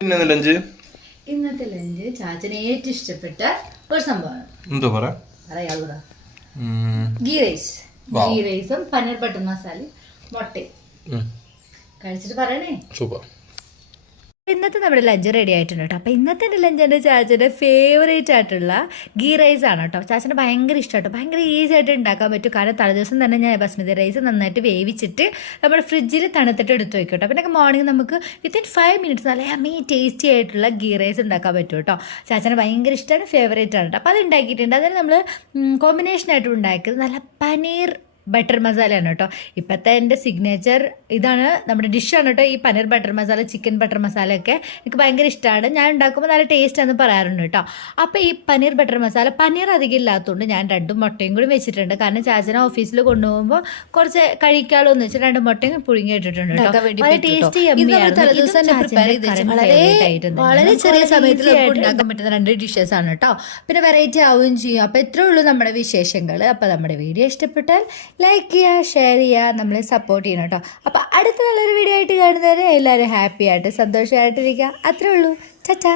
പിന്നെ ലഞ്ച്? ഇന്നത്തെ ലഞ്ച് ചാച്ചന് ഏറ്റവും ഇഷ്ടപ്പെട്ട ഒരു സംഭവമാണ്. എന്തോ പറ. പറയാളുക ഗീ റൈസ്. ഗീ റൈസും പനീർ ബട്ടർ മസാലയും മുട്ടയും. കഴിച്ചിട്ട് പറയണേ? സൂപ്പർ. ഇന്നത്തെ നമ്മുടെ ലഞ്ച് റെഡി ആയിട്ടുണ്ട് കേട്ടോ അപ്പോൾ ഇന്നത്തെ എന്റെ ലഞ്ച് എന്റെ ചാച്ചന്റെ ഫേവറേറ്റ് ആയിട്ടുള്ള ഗീ റൈസ് ആണ് കേട്ടോ ചാച്ചന് ഭയങ്കര ഇഷ്ടം കേട്ടോ ഭയങ്കര ഈസി ആയിട്ട് ഉണ്ടാക്കാൻ പറ്റും. കാരണം തലേദിവസം തന്നെ ഞാൻ ബസ്മതി റൈസ് നന്നായിട്ട് വേവിച്ചിട്ട് നമ്മുടെ ഫ്രിഡ്ജിൽ തണുത്തിട്ട് എടുത്ത് വയ്ക്കും കേട്ടോ പിന്നെ മോർണിംഗ് നമുക്ക് വിത്തിൻ ഫൈവ് മിനിറ്റ്സ് നല്ല അമ്മീ ടേസ്റ്റി ആയിട്ടുള്ള ഗീ റൈസ് ഉണ്ടാക്കാൻ പറ്റും കേട്ടോ ചാച്ചന് ഭയങ്കര ഇഷ്ടമാണ് ഫേവറേറ്റ് ആണ് കേട്ടോ അപ്പോൾ അത് ഉണ്ടാക്കിയിട്ടുണ്ട് അതിന് നമ്മൾ കോമ്പിനേഷനായിട്ട് ഉണ്ടാക്കിയത് നല്ല പനീർ ബട്ടർ മസാലയാണ് കേട്ടോ. ഇപ്പോഴത്തെ എന്റെ സിഗ്നേച്ചർ ഇതാണ് നമ്മുടെ ഡിഷാണ് കേട്ടോ ഈ paneer butter masala chicken butter masala ഒക്കെ. എനിക്ക് ഭയങ്കര ഇഷ്ടമാണ് ഞാൻ ഉണ്ടാക്കുമ്പോൾ നല്ല ടേസ്റ്റ് ആണെന്ന് പറയാറുണ്ട് കേട്ടോ. അപ്പോൾ ഈ പനീർ ബട്ടർ മസാല പനീർ അധികം ഇല്ലാത്തതുകൊണ്ട് ഞാൻ രണ്ടും മുട്ടയും കൂടി വെച്ചിട്ടുണ്ട്. കാരണം ചാച്ചന ഓഫീസിൽ കൊണ്ടുപോകുമ്പോൾ കുറച്ച് കഴിക്കാമല്ലോ എന്ന് വെച്ചാൽ രണ്ട് മുട്ടയും പുഴുങ്ങി ഇട്ടിട്ടുണ്ട് കേട്ടോ. വളരെ ടേസ്റ്റി വളരെ ചെറിയ സമയത്തിൽ ഉണ്ടാക്കാൻ പറ്റുന്ന രണ്ട് ഡിഷസ് ആണ് കേട്ടോ. പിന്നെ വെറൈറ്റി ആവുകയും ചെയ്യും. അപ്പോൾ ഇത്രേ ഉള്ളൂ നമ്മുടെ വിശേഷങ്ങൾ അപ്പോൾ നമ്മുടെ വീഡിയോ ഇഷ്ടപ്പെട്ടാൽ ലൈക്ക് ചെയ്യുക ഷെയർ ചെയ്യുക നമ്മളെ സപ്പോർട്ട് ചെയ്യണം കേട്ടോ. അപ്പോൾ അടുത്ത നല്ലൊരു വീഡിയോ ആയിട്ട് കാണുന്നവരെ എല്ലാവരും ഹാപ്പി ആയിട്ട് സന്തോഷമായിട്ടിരിക്കുക അത്രേ ഉള്ളൂ. ചച്ചാ